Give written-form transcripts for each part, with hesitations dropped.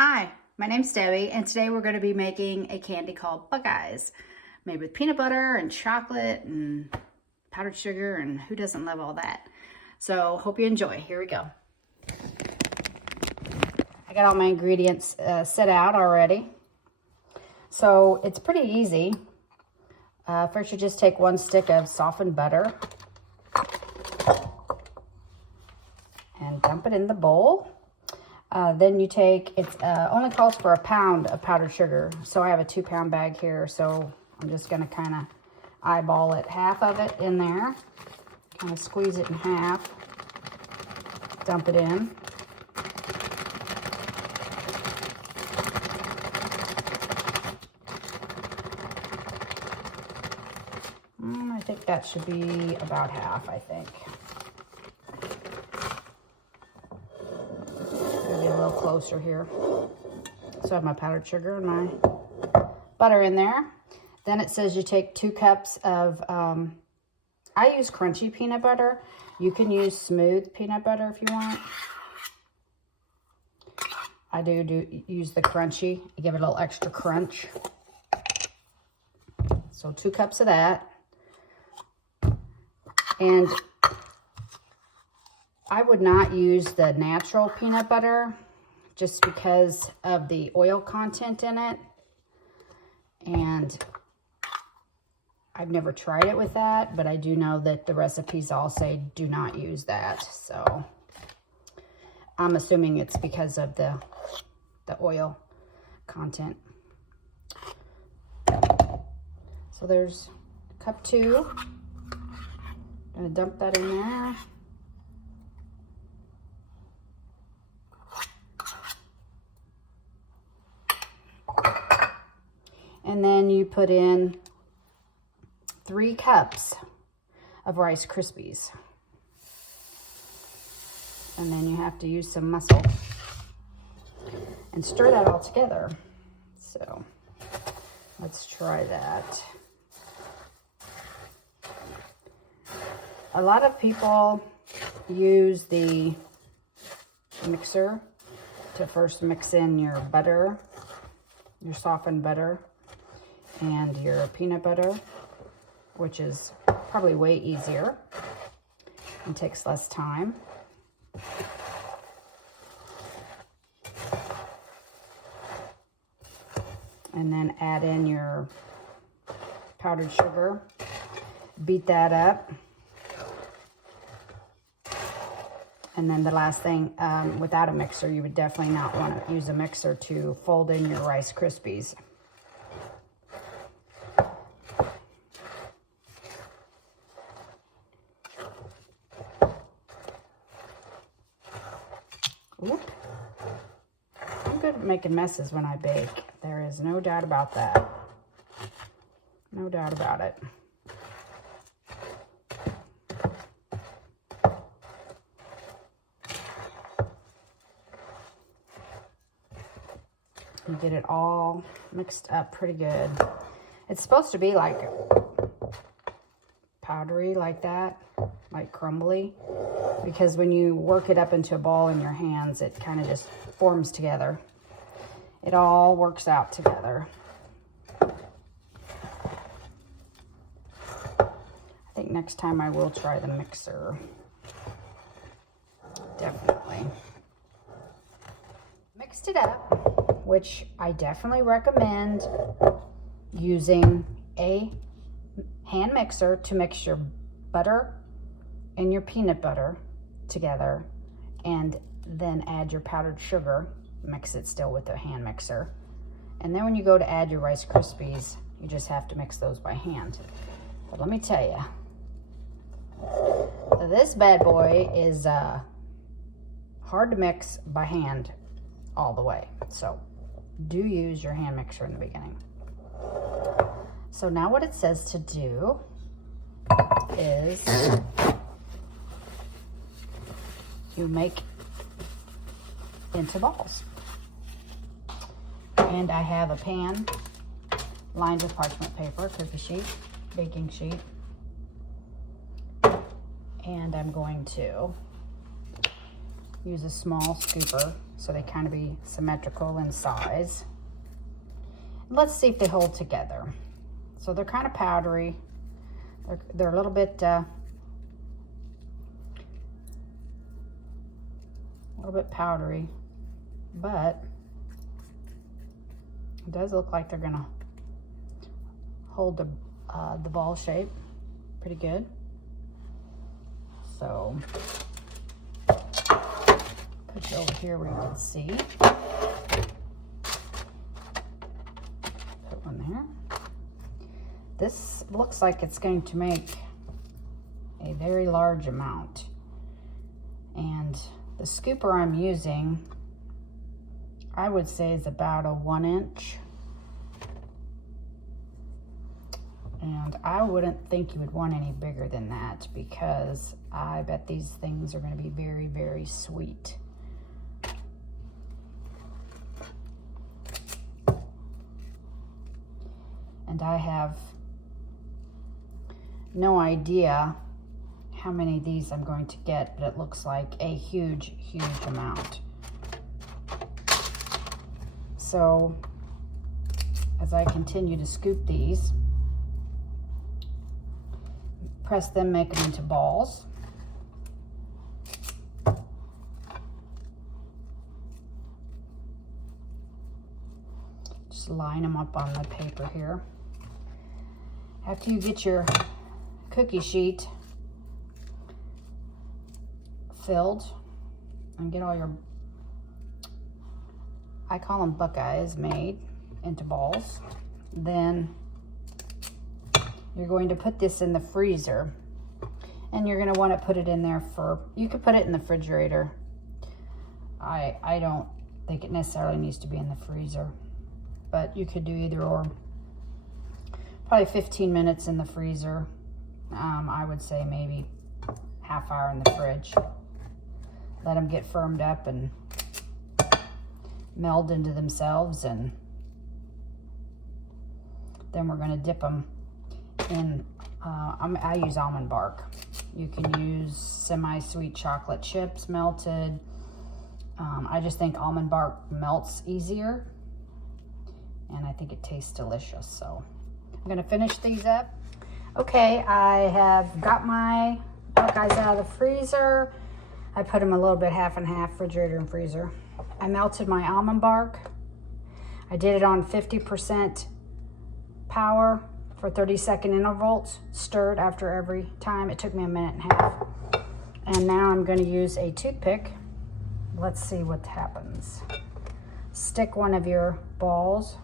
Hi, my name's Debbie, and today we're going to be making a candy called Buckeyes, made with peanut butter and chocolate and powdered sugar, and who doesn't love all that? So hope you enjoy. Here we go. I got all my ingredients set out already. So it's pretty easy. First you just take 1 stick of softened butter and dump it in the bowl. Then you take, it only calls for 1 pound of powdered sugar. So I have a 2-pound bag here. So I'm just going to kind of eyeball it, half of it in there. Kind of squeeze it in half. Dump it in. I think that should be about half, I think. Maybe a little closer here. So I have my powdered sugar and my butter in there. Then it says you take 2 cups of, I use crunchy peanut butter. You can use smooth peanut butter if you want. I do use the crunchy. I give it a little extra crunch. So 2 cups of that. And I would not use the natural peanut butter just because of the oil content in it. And I've never tried it with that, but I do know that the recipes all say do not use that. So I'm assuming it's because of the oil content. So there's cup 2. I'm gonna dump that in there. And then you put in 3 cups of Rice Krispies. And then you have to use some muscle and stir that all together. So let's try that. A lot of people use the mixer to first mix in your butter, your softened butter, and your peanut butter, which is probably way easier and takes less time. And then add in your powdered sugar, beat that up. And then the last thing, without a mixer, you would definitely not want to use a mixer to fold in your Rice Krispies. Oop. I'm good at making messes when I bake. There is no doubt about that. No doubt about it. You get it all mixed up pretty good. It's supposed to be like powdery like that, like crumbly, because when you work it up into a ball in your hands, it kind of just forms together. It all works out together. I think next time I will try the mixer. Definitely. Mixed it up, which I definitely recommend using a hand mixer to mix your butter and your peanut butter together, and then add your powdered sugar. Mix it still with the hand mixer. And then when you go to add your Rice Krispies, you just have to mix those by hand. But let me tell you, this bad boy is hard to mix by hand all the way. So do use your hand mixer in the beginning. So now what it says to do is you make into balls. And I have a pan lined with parchment paper, cookie sheet, baking sheet. And I'm going to use a small scooper so they kind of be symmetrical in size. Let's see if they hold together. So they're kind of powdery. They're a little bit powdery, but it does look like they're gonna hold the ball shape pretty good. So put you over here where you can see. Put one there. This looks like it's going to make a very large amount. And the scooper I'm using, I would say is about a 1 inch. And I wouldn't think you would want any bigger than that, because I bet these things are going to be very, very sweet. And I have no idea how many of these I'm going to get, but it looks like a huge, huge amount. So as I continue to scoop these, press them, make them into balls. Just line them up on the paper here. After you get your cookie sheet filled and get all your, I call them Buckeyes, made into balls, then you're going to put this in the freezer, and you're going to want to put it in there for, you could put it in the refrigerator. I don't think it necessarily needs to be in the freezer, but you could do either or. Probably 15 minutes in the freezer. I would say maybe half hour in the fridge. Let them get firmed up and meld into themselves, and then we're going to dip them in, I use almond bark. You can use semi-sweet chocolate chips melted. I just think almond bark melts easier, and I think it tastes delicious. So I'm going to finish these up. Okay, I have got my Buckeyes out of the freezer. I put them a little bit half and half, refrigerator and freezer. I melted my almond bark. I did it on 50% power for 30-second intervals, stirred after every time. It took me a minute and a half. And now I'm going to use a toothpick. Let's see what happens. Stick one of your balls,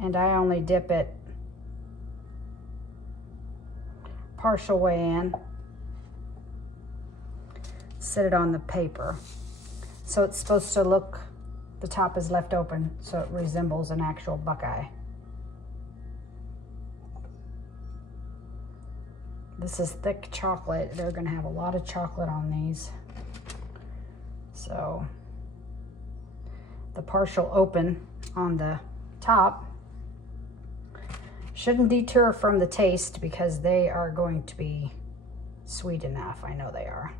and I only dip it partial way in. Sit it on the paper. So it's supposed to look, the top is left open, so it resembles an actual Buckeye. This is thick chocolate. They're gonna have a lot of chocolate on these. So the partial open on the top shouldn't deter from the taste, because they are going to be sweet enough. I know they are.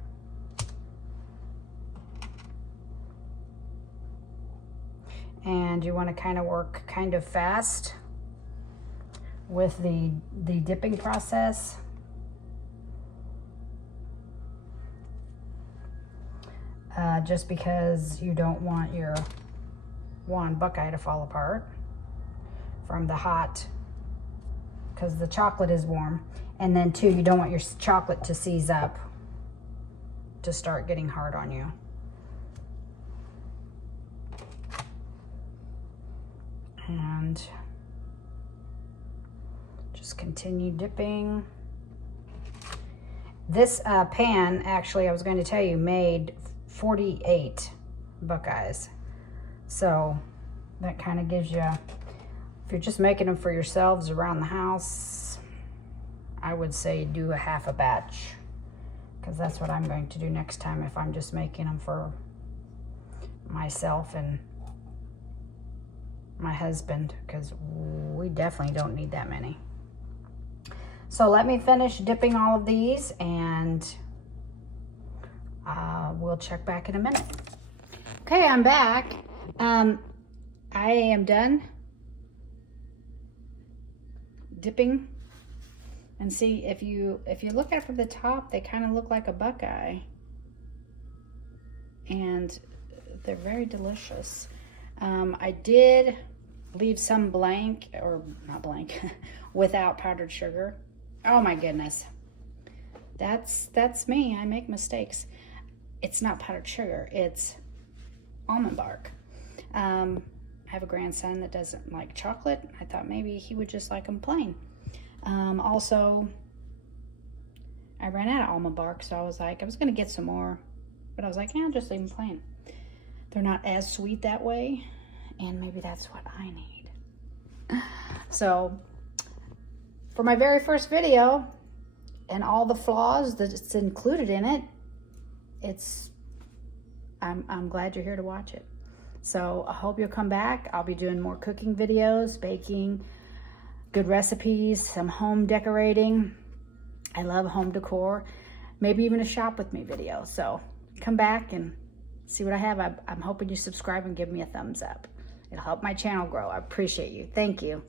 And you want to kind of work kind of fast with the dipping process. Just because you don't want your one Buckeye to fall apart from the hot, because the chocolate is warm. And then two, you don't want your chocolate to seize up to start getting hard on you. And just continue dipping. This pan, actually, I was going to tell you, made 48 Buckeyes. So that kind of gives you, if you're just making them for yourselves around the house, I would say do a half a batch, because that's what I'm going to do next time if I'm just making them for myself and my husband, because we definitely don't need that many. So let me finish dipping all of these, and We'll check back in a minute. Okay, I'm back. I am done dipping. And see, if you look at it from the top, they kind of look like a Buckeye. And they're very delicious. I did leave some blank, or not blank, without powdered sugar. Oh my goodness. That's me. I make mistakes. It's not powdered sugar. It's almond bark. I have a grandson that doesn't like chocolate. I thought maybe he would just like them plain. Also, I ran out of almond bark, so I was like, I was going to get some more. But I was like, yeah, I'll just leave them plain. They're not as sweet that way, and maybe that's what I need. So, for my very first video, and all the flaws that's included in it, I'm glad you're here to watch it. So, I hope you'll come back. I'll be doing more cooking videos, baking, good recipes, some home decorating. I love home decor. Maybe even a shop with me video. So, come back and see what I have. I'm hoping you subscribe and give me a thumbs up. It'll help my channel grow. I appreciate you. Thank you.